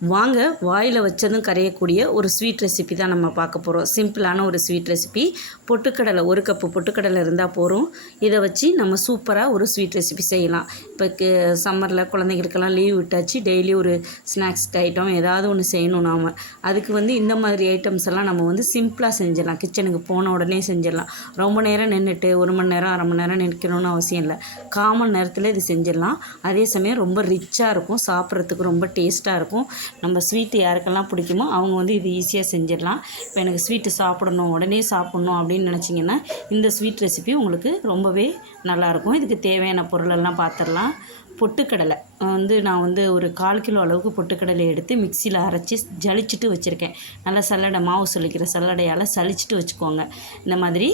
வாங்க வாயில் வச்சதும் கரையக்கூடிய ஒரு ஸ்வீட் ரெசிபி தான் நம்ம பார்க்க போகிறோம் சிம்பிளான ஒரு ஸ்வீட் ரெசிபி பொட்டுக்கடலை ஒரு கப்பு பொட்டுக்கடலை இருந்தால் போதும். இதை வச்சு நம்ம சூப்பராக ஒரு ஸ்வீட் ரெசிபி செய்யலாம். இப்போ சம்மரில் குழந்தைங்களுக்கெல்லாம் லீவ் விட்டாச்சு. டெய்லி ஒரு ஸ்நாக்ஸ் ஐட்டம் ஏதாவது ஒன்று செய்யணும் நாம். அதுக்கு வந்து இந்த மாதிரி ஐட்டம்ஸ் எல்லாம் நம்ம வந்து சிம்பிளாக செஞ்சிடலாம். கிச்சனுக்கு போன உடனே செஞ்சிடலாம். ரொம்ப நேரம் நின்றுட்டு ஒரு மணி நேரம் அரை மணி நேரம் நிற்கணும்னு அவசியம் இல்லை. கால் மணி நேரத்தில் இது செஞ்சிடலாம். அதே சமயம் ரொம்ப ரிச்சாக இருக்கும். சாப்பிட்றதுக்கு ரொம்ப டேஸ்ட்டாக இருக்கும். நம்ம ஸ்வீட்டு யாருக்கெல்லாம் பிடிக்குமோ அவங்க வந்து இது ஈஸியாக செஞ்சிடலாம். இப்போ எனக்கு ஸ்வீட்டு சாப்பிடணும் உடனே சாப்பிட்ணும் அப்படின்னு நினச்சிங்கன்னா இந்த ஸ்வீட் ரெசிபி உங்களுக்கு ரொம்பவே நல்லாயிருக்கும் இதுக்கு தேவையான பொருளெல்லாம் பார்த்துடலாம் பொட்டுக்கடலை. வந்து நான் வந்து ஒரு கால் கிலோ அளவுக்கு பொட்டுக்கடலை எடுத்து மிக்சியில் அரைச்சி ஜலிச்சுட்டு வச்சுருக்கேன். நல்லா சல்லடை மாவு சொல்லிக்கிற சல்லடையால் சலிச்சுட்டு வச்சுக்கோங்க. இந்த மாதிரி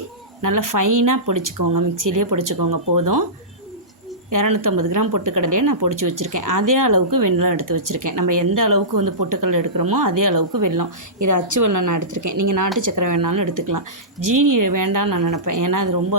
நல்லா ஃபைனாக பிடிச்சிக்கோங்க. மிக்சிலேயே பிடிச்சிக்கோங்க. போதும். இரநூத்தம்பது கிராம் பொட்டுக்கடலையை நான் பொடிச்சு வச்சுருக்கேன். அதே அளவுக்கு வெண்ணெலாம் எடுத்து வச்சுருக்கேன். நம்ம எந்த அளவுக்கு வந்து பொட்டுக்கடலை எடுக்கிறோமோ அதே அளவுக்கு வெள்ளம் இதை அச்சு வெள்ளம் நான் எடுத்திருக்கேன். நீங்கள் நாட்டு சக்கரை வேணாலும் எடுத்துக்கலாம். ஜீனி வேண்டாம்னு நான் நினப்பேன். ஏன்னா அது ரொம்ப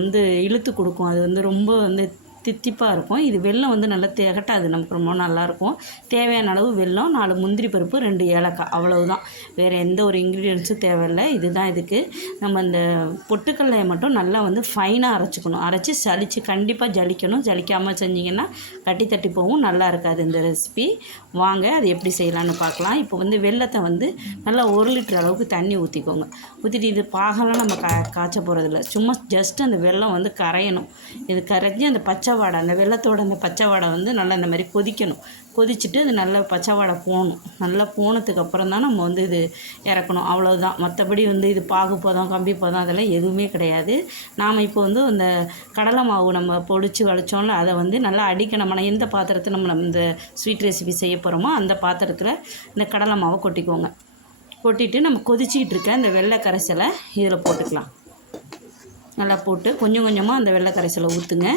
வந்து இழுத்து கொடுக்கும். அது வந்து ரொம்ப வந்து தித்திப்பாக இருக்கும். இது வெல்லம் வந்து நல்லா திகட்டாது நமக்கு ரொம்ப நல்லாயிருக்கும் தேவையான அளவு வெல்லம் நாலு முந்திரி பருப்பு ரெண்டு ஏலக்காய். அவ்வளவுதான். வேறு எந்த ஒரு இன்க்ரீடியன்ஸும் தேவையில்லை. இதுதான் இதுக்கு. நம்ம இந்த பொட்டுக்கடலையை மட்டும் நல்லா வந்து ஃபைனாக அரைச்சிக்கணும். அரைச்சி சளிச்சு கண்டிப்பாக ஜலிக்கணும். ஜலிக்காமல் செஞ்சிங்கன்னா கட்டி தட்டி போகும். நல்லா இருக்காது இந்த ரெசிபி வாங்க அது எப்படி செய்யலான்னு பார்க்கலாம். இப்போ வந்து வெல்லத்தை வந்து நல்லா ஒரு லிட்டர் அளவுக்கு தண்ணி ஊற்றிக்கோங்க ஊற்றிட்டு இது பாகலாம் நம்ம கா காய்ச்ச போகிறதில்ல சும்மா ஜஸ்ட் அந்த வெல்லம் வந்து கரையணும். இது கரைஞ்சி அந்த பச்சை வாடை அந்த வெள்ளத்தோட அந்த பச்சை வாடை வந்து நல்லா இந்த மாதிரி கொதிக்கணும். கொதிச்சுட்டு அது நல்லா பச்சை வாடை போகணும். நல்லா போனதுக்கு அப்புறம் தான் நம்ம வந்து இது இறக்கணும். அவ்வளோதான் மற்றபடி வந்து இது பாகு பதம் கம்பி பதம் அதெல்லாம் எதுவுமே கிடையாது. நாம் இப்போ வந்து இந்த கடலை மாவு நம்ம பொடிச்சு வளைச்சோம்ல அதை வந்து நல்லா அடிக்க நம்ம எந்த பாத்திரத்தை நம்ம இந்த ஸ்வீட் ரெசிபி செய்ய போகிறோமோ அந்த பாத்திரத்தில் இந்த கடலை மாவை கொட்டிக்கோங்க. கொட்டிட்டு நம்ம கொதிச்சிக்கிட்டு இருக்க இந்த வெள்ளை கரைசலை இதில் போட்டுக்கலாம். நல்லா போட்டு கொஞ்சம் கொஞ்சமாக அந்த வெள்ளை கரைசலை ஊற்றுங்க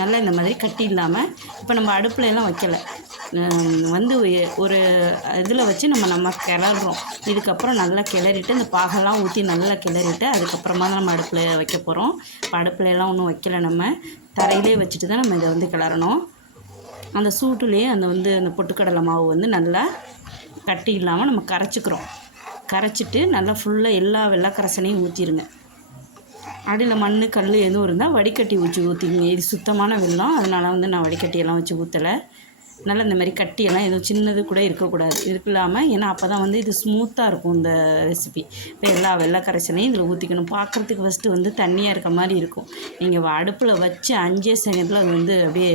நல்லா இந்த மாதிரி கட்டி இல்லாமல் இப்போ நம்ம அடுப்புல எல்லாம் வைக்கல. வந்து ஒரு இதில் வச்சு நம்ம நம்ம கிளறோம் இதுக்கப்புறம் நல்லா கிளறிட்டு இந்த பாகெல்லாம் ஊற்றி நல்லா கிளறிட்டு அதுக்கப்புறமா தான் நம்ம அடுப்பில் வைக்க போகிறோம் இப்போ அடுப்புல எல்லாம் ஒன்றும் வைக்கல நம்ம. தரையிலே வச்சுட்டு தான் நம்ம இதை வந்து கிளறணும். அந்த சூட்டுலேயே அந்த வந்து அந்த பொட்டுக்கடலை மாவு வந்து நல்லா கட்டி இல்லாமல் நம்ம கரைச்சிக்கிறோம். கரைச்சிட்டு நல்லா ஃபுல்லாக எல்லா வெள்ளைக்கரசனையும் ஊற்றிடுங்க அடியில் மண் கல் எதுவும் இருந்தால் வடிகட்டி ஊற்றி ஊற்றிங்க இது சுத்தமான வெள்ளம். அதனால் வந்து நான் வடிகட்டியெல்லாம் வச்சு ஊற்றலை நல்லா இந்த மாதிரி கட்டியெல்லாம் எதுவும் சின்னது கூட இருக்கக்கூடாது. இருக்கு இல்லாமல் ஏன்னா அப்போ தான் வந்து இது ஸ்மூத்தாக இருக்கும் இந்த ரெசிபி இப்போ எல்லா வெள்ளை கரைசலையும் இதில் ஊற்றிக்கணும் பார்க்குறதுக்கு ஃபஸ்ட்டு வந்து தண்ணியாக இருக்க மாதிரி இருக்கும். நீங்கள் அடுப்பில் வச்சு அஞ்சே செகண்டில் அது வந்து அப்படியே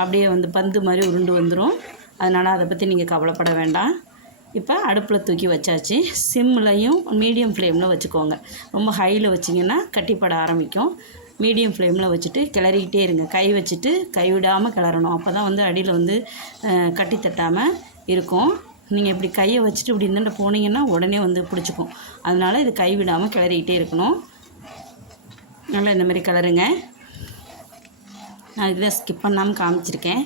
அப்படியே வந்து பந்து மாதிரி உருண்டு வந்துடும் அதனால் அதை பற்றி நீங்கள் கவலைப்பட வேண்டாம். இப்போ அடுப்பில் தூக்கி வச்சாச்சு. சிம்லையும் மீடியம் ஃப்ளேமில் வச்சுக்கோங்க. ரொம்ப ஹையில் வச்சிங்கன்னா கட்டிப்பட ஆரம்பிக்கும். மீடியம் ஃப்ளேமில் வச்சுட்டு கிளறிக்கிட்டே இருங்க. கை வச்சுட்டு கைவிடாமல் கிளறணும். அப்போ தான் வந்து அடியில் வந்து கட்டி தட்டாமல் இருக்கும். நீங்கள் இப்படி கையை வச்சுட்டு இப்படி இருந்துட்டு போனீங்கன்னா உடனே வந்து பிடிச்சிக்கும். அதனால் இது கைவிடாமல் கிளறிக்கிட்டே இருக்கணும். நல்லா இந்த மாதிரி கிளறுங்க. நான் இதை ஸ்கிப் பண்ணாமல் காமிச்சிருக்கேன்.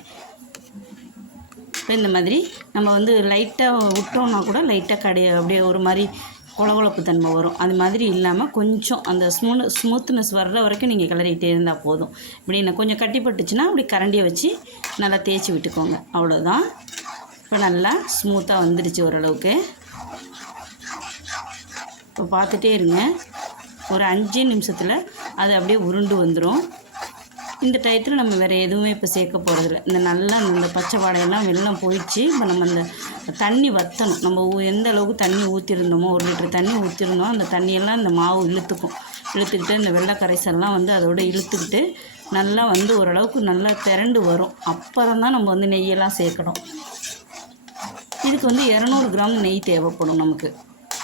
இப்போ இந்த மாதிரி நம்ம வந்து லைட்டாக விட்டோம்னா கூட லைட்டாக கடை அப்படியே ஒரு மாதிரி குளகுளப்பு தன்மை வரும். அது மாதிரி இல்லாமல் கொஞ்சம் அந்த ஸ்மூ ஸ்மூத்னஸ் வர்ற வரைக்கும் நீங்கள் கிளறிக்கிட்டே இருந்தால் போதும். இப்படி நான் கொஞ்சம் கட்டிப்பட்டுச்சுன்னா அப்படி கரண்டியை வச்சு நல்லா தேய்ச்சி விட்டுக்கோங்க. அவ்வளோதான் இப்போ நல்லா ஸ்மூத்தாக வந்துடுச்சு ஓரளவுக்கு. இப்போ பார்த்துட்டே இருங்க. ஒரு அஞ்சு நிமிஷத்தில் அது அப்படியே உருண்டு வந்துடும் இந்த டயத்தில் நம்ம வேறு எதுவுமே இப்போ சேர்க்க போகிறதில்ல இந்த நல்லா இந்த பச்சை வாடையெல்லாம் வெள்ளம் போயிடுச்சு. இப்போ நம்ம அந்த தண்ணி வற்றணும் நம்ம எந்த அளவுக்கு தண்ணி ஊற்றிருந்தோமோ ஒரு லிட்டர் தண்ணி ஊற்றிருந்தோம் அந்த தண்ணியெல்லாம் இந்த மாவு இழுத்துக்கும். இழுத்துக்கிட்டு இந்த வெள்ளை கரைசல்லாம் வந்து அதோட இழுத்துக்கிட்டு நல்லா வந்து ஓரளவுக்கு நல்லா திரண்டு வரும். அப்புறம் தான் நம்ம வந்து நெய்யெல்லாம் சேர்க்கணும். இதுக்கு வந்து இரநூறு கிராம் நெய் தேவைப்படும் நமக்கு.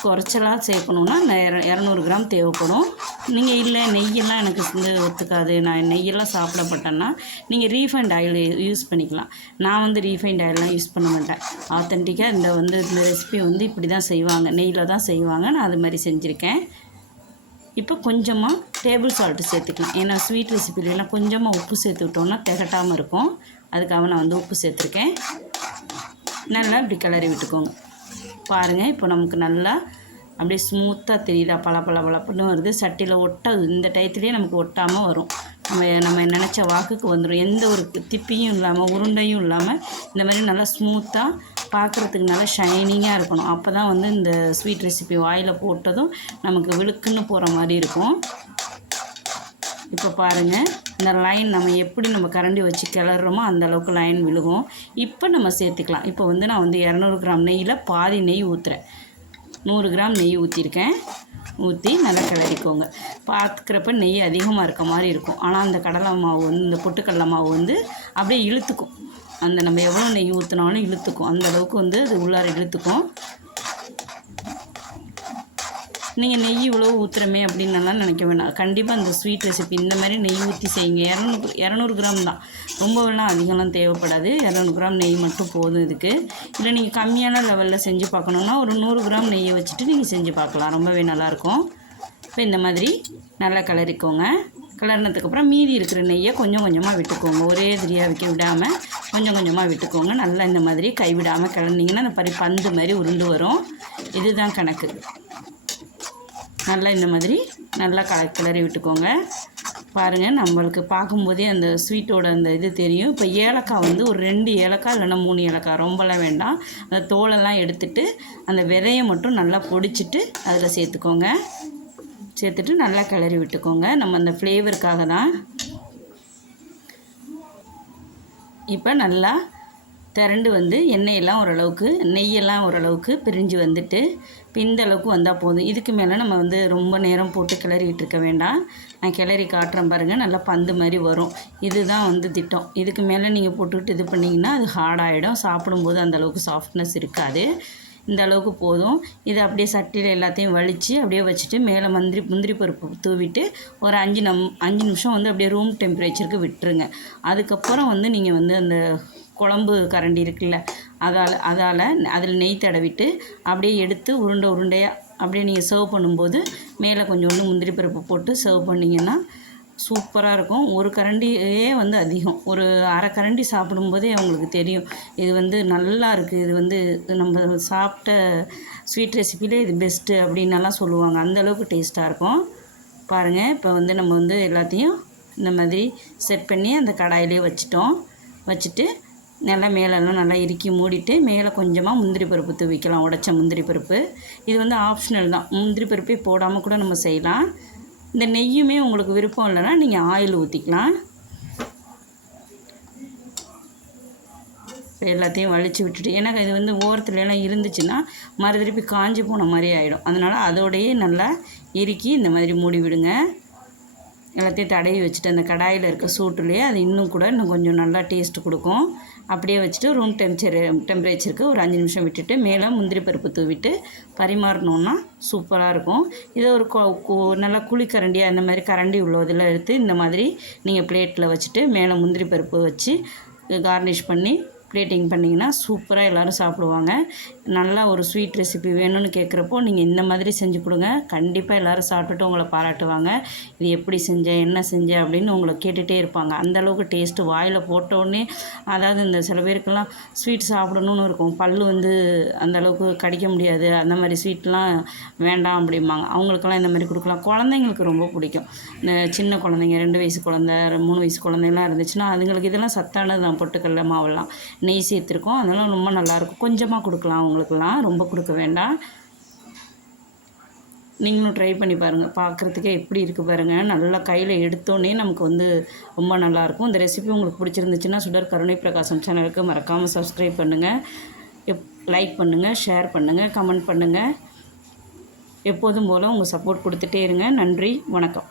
குறைச்சலாக சேர்க்கணுன்னா இந்த இர இரநூறு கிராம் தேவைப்படும். நீங்கள் இல்லை நெய்யெல்லாம் எனக்கு வந்து ஒத்துக்காது. நான் நெய்யெல்லாம் சாப்பிடப்பட்டேன்னா நீங்கள் ரீஃபைண்ட் ஆயில் யூஸ் பண்ணிக்கலாம். நான் வந்து ரீஃபைண்ட் ஆயிலெலாம் யூஸ் பண்ண மாட்டேன். ஆத்தென்டிக்காக இந்த வந்து இந்த ரெசிபி வந்து இப்படி தான் செய்வாங்க. நெய்யில் தான் செய்வாங்க. நான் அது மாதிரி செஞ்சுருக்கேன். இப்போ கொஞ்சமாக டேபிள் சால்ட்டு சேர்த்துக்கலாம். ஏன்னா ஸ்வீட் ரெசிபிலாம் கொஞ்சமாக உப்பு சேர்த்து விட்டோன்னா திகட்டாமல் இருக்கும். அதுக்காக நான் வந்து உப்பு சேர்த்துருக்கேன். நல்லா இப்படி கிளறி விட்டுக்கோங்க. பாருங்கள் இப்போ நமக்கு நல்லா அப்படியே ஸ்மூத்தாக தெரியுதா. பல பல பழப்புன்னு வருது. சட்டியில் ஒட்டாது இந்த டயத்துலேயே நமக்கு ஒட்டாமல் வரும். நம்ம நம்ம நினச்ச வாக்குக்கு வந்துடும் எந்த ஒரு திப்பியும் இல்லாமல் உருண்டையும் இல்லாமல் இந்த மாதிரி நல்லா ஸ்மூத்தாக பார்க்குறதுக்கு நல்லா ஷைனிங்காக இருக்கணும். அப்போ தான் வந்து இந்த ஸ்வீட் ரெசிபி வாயில் போட்டதும் நமக்கு விழுக்குன்னு போகிற மாதிரி இருக்கும். இப்போ பாருங்கள் இந்த லைன் நம்ம எப்படி நம்ம கரண்டி வச்சு கிளறோமோ அந்தளவுக்கு லைன் விழுகும். இப்போ நம்ம சேர்த்துக்கலாம். இப்போ வந்து நான் வந்து இரநூறு கிராம் நெய்யில் பாதி நெய் ஊற்றுறேன் நூறு கிராம் நெய் ஊற்றிருக்கேன் ஊற்றி நல்லா கிளறிக்கோங்க. பார்க்குறப்ப நெய் அதிகமாக இருக்க மாதிரி இருக்கும். ஆனால் அந்த கடலை மாவு வந்து இந்த பொட்டுக்கடலை மாவு வந்து அப்படியே இழுத்துக்கும். அந்த நம்ம எவ்வளோ நெய் ஊற்றினாலும் இழுத்துக்கும். அந்த அளவுக்கு வந்து அது உள்ளார இழுத்துக்கும். நீங்கள் நெய் இவ்வளோ ஊற்றுறமே அப்படின்னுலாம் நினைக்க வேணாம். கண்டிப்பாக அந்த ஸ்வீட் ரெசிபி இந்த மாதிரி நெய் ஊற்றி செய்யுங்க. இரநூறு இரநூறு கிராம் தான். ரொம்பவெல்லாம் அதிகம்லாம் தேவைப்படாது. இரநூறு கிராம் நெய் மட்டும் போதும் இதுக்கு. இல்லை நீங்கள் கம்மியான லெவலில் செஞ்சு பார்க்கணுன்னா ஒரு நூறு கிராம் நெய்யை வச்சுட்டு நீங்கள் செஞ்சு பார்க்கலாம். ரொம்பவே நல்லாயிருக்கும் இப்போ இந்த மாதிரி நல்லா கிளறிக்கோங்க. கிளறினதுக்கப்புறம் மீதி இருக்கிற நெய்யை கொஞ்சம் கொஞ்சமாக விட்டுக்கோங்க. ஒரே திரியாக வைக்க விடாமல் கொஞ்சம் கொஞ்சமாக விட்டுக்கோங்க. நல்லா இந்த மாதிரி கைவிடாமல் கிளறினீங்கன்னா அந்த பரி பந்து மாதிரி உருண்டு வரும். இதுதான் கணக்கு. நல்லா இந்த மாதிரி நல்லா கல கிளறி விட்டுக்கோங்க. பாருங்கள் நம்மளுக்கு பார்க்கும்போதே அந்த ஸ்வீட்டோட அந்த இது தெரியும். இப்போ ஏலக்காய் வந்து ஒரு ரெண்டு ஏலக்காய் இல்லைன்னா மூணு ஏலக்காய் ரொம்பலாம் வேண்டாம். அந்த தோலெல்லாம் எடுத்துட்டு அந்த விதையை மட்டும் நல்லா பொடிச்சிட்டு அதில் சேர்த்துக்கோங்க. சேர்த்துட்டு நல்லா கிளறி விட்டுக்கோங்க. நம்ம அந்த ஃப்ளேவருக்காக தான். இப்போ நல்லா திரண்டு வந்து எண்ணெயெல்லாம் ஓரளவுக்கு நெய்யெல்லாம் ஓரளவுக்கு பிரிஞ்சு வந்துட்டு பிந்தளவுக்கு வந்தால் போதும். இதுக்கு மேலே நம்ம வந்து ரொம்ப நேரம் போட்டு கிளறிக்கிட்டு இருக்க வேண்டாம். நான் கிளறி காட்டுறேன் பாருங்கள் நல்லா பந்து மாதிரி வரும். இதுதான் வந்து திட்டம். இதுக்கு மேலே நீங்கள் போட்டுக்கிட்டு இது பண்ணிங்கன்னா அது ஹார்டாகிடும் சாப்பிடும்போது அந்தளவுக்கு சாஃப்ட்னஸ் இருக்காது. இந்த அளவுக்கு போதும். இதை அப்படியே சட்டியில் எல்லாத்தையும் வலித்து அப்படியே வச்சுட்டு மேலே மந்திரி முந்திரி பருப்பு தூவிட்டு ஒரு அஞ்சு நம் அஞ்சு நிமிஷம் வந்து அப்படியே ரூம் டெம்பரேச்சருக்கு விட்டுருங்க. அதுக்கப்புறம் வந்து நீங்கள் வந்து அந்த குழம்பு கரண்டி இருக்குல்ல அதால் அதால் அதில் நெய் தடவிட்டு அப்படியே எடுத்து உருண்டை உருண்டையாக அப்படியே நீங்கள் சர்வ் பண்ணும்போது மேலே கொஞ்சோண்டு முந்திரி பருப்பு போட்டு சர்வ் பண்ணிங்கன்னா சூப்பராக இருக்கும். ஒரு கரண்டியே வந்து அதிகம். ஒரு அரை கரண்டி சாப்பிடும்போதே அவங்களுக்கு தெரியும். இது வந்து நல்லா இருக்குது இது வந்து நம்ம சாப்பிட்ட ஸ்வீட் ரெசிப்பிலே இது பெஸ்ட்டு அப்படின்னலாம் சொல்லுவாங்க. அந்தளவுக்கு டேஸ்ட்டாக இருக்கும். பாருங்கள் இப்போ வந்து நம்ம வந்து எல்லாத்தையும் இந்த மாதிரி செட் பண்ணி அந்த கடாயிலே வச்சிட்டோம். வச்சுட்டு நல்லா மேலெல்லாம் நல்லா இறுக்கி மூடிட்டு மேலே கொஞ்சமாக முந்திரி பருப்பு தூவிக்கலாம் உடச்ச முந்திரி பருப்பு. இது வந்து ஆப்ஷனல் தான். முந்திரி பருப்பே போடாமல் கூட நம்ம செய்யலாம். இந்த நெய்யுமே உங்களுக்கு விருப்பம் இல்லைன்னா நீங்கள் ஆயில் ஊற்றிக்கலாம் எல்லாத்தையும் வலிச்சு விட்டுட்டு ஏன்னா இது வந்து ஓரத்துல எல்லாம் இருந்துச்சுன்னா மறு திருப்பி காஞ்சி போன மாதிரி ஆகிடும் அதனால் அதோடையே நல்லா இறுக்கி இந்த மாதிரி மூடி விடுங்க. எல்லாத்தையும் தடவி வச்சுட்டு அந்த கடாயில் இருக்க சூட்டுலேயே அது இன்னும் கூட இன்னும் கொஞ்சம் நல்லா டேஸ்ட் கொடுக்கும். அப்படியே வச்சுட்டு ரூம் டெம்பரேச்சர் டெம்பரேச்சருக்கு ஒரு அஞ்சு நிமிஷம் விட்டுட்டு மேலே முந்திரி பருப்பு தூவிட்டு பரிமாறினோன்னா சூப்பராக இருக்கும். இதை ஒரு நல்லா குழி கரண்டியாக அந்த மாதிரி கரண்டி உள்ளதில் எடுத்து இந்த மாதிரி நீங்கள் பிளேட்டில் வச்சுட்டு மேலே முந்திரி பருப்பு வச்சு கார்னிஷ் பண்ணி பிளேட்டிங் பண்ணிங்கன்னா சூப்பராக எல்லோரும் சாப்பிடுவாங்க. நல்லா ஒரு ஸ்வீட் ரெசிபி வேணும்னு கேட்குறப்போ நீங்கள் இந்த மாதிரி செஞ்சு கொடுங்க. கண்டிப்பாக எல்லோரும் சாப்பிட்டுட்டு உங்களை பாராட்டுவாங்க. இது எப்படி செஞ்சேன் என்ன செஞ்சேன் அப்படின்னு உங்களை கேட்டுகிட்டே இருப்பாங்க. அந்தளவுக்கு டேஸ்ட்டு வாயில் போட்டோடனே அதாவது இந்த சில பேருக்கெல்லாம் ஸ்வீட் சாப்பிடணுன்னு இருக்கும். பல் வந்து அந்தளவுக்கு கடிக்க முடியாது. அந்த மாதிரி ஸ்வீட்லாம் வேண்டாம் அப்படிம்பாங்க. அவங்களுக்கெல்லாம் இந்த மாதிரி கொடுக்கலாம். குழந்தைங்களுக்கு ரொம்ப பிடிக்கும். இந்த சின்ன குழந்தைங்க ரெண்டு வயசு குழந்த மூணு வயசு குழந்தைங்களாம் இருந்துச்சுன்னா அதுங்களுக்கு இதெல்லாம் சத்தானது தான். பொட்டுக்கடல மாவெல்லாம். நெய் சேர்த்துருக்கோம். அதெல்லாம் ரொம்ப நல்லாயிருக்கும். கொஞ்சமாக கொடுக்கலாம். அவங்களுக்குலாம் ரொம்ப கொடுக்க வேண்டாம். நீங்களும் ட்ரை பண்ணி பாருங்கள் பார்க்குறதுக்கே எப்படி இருக்குது பாருங்கள் நல்லா கையில் எடுத்தோன்னே நமக்கு வந்து ரொம்ப நல்லாயிருக்கும். இந்த ரெசிபி உங்களுக்கு பிடிச்சிருந்துச்சுன்னா சுடர் கருணை பிரகாசம் சேனலுக்கு மறக்காமல் சப்ஸ்கிரைப் பண்ணுங்கள் எப் லைக் பண்ணுங்கள் ஷேர் பண்ணுங்கள் கமெண்ட் பண்ணுங்கள் எப்போதும் போல் உங்கள் சப்போர்ட் கொடுத்துட்டே இருங்க. நன்றி. வணக்கம்.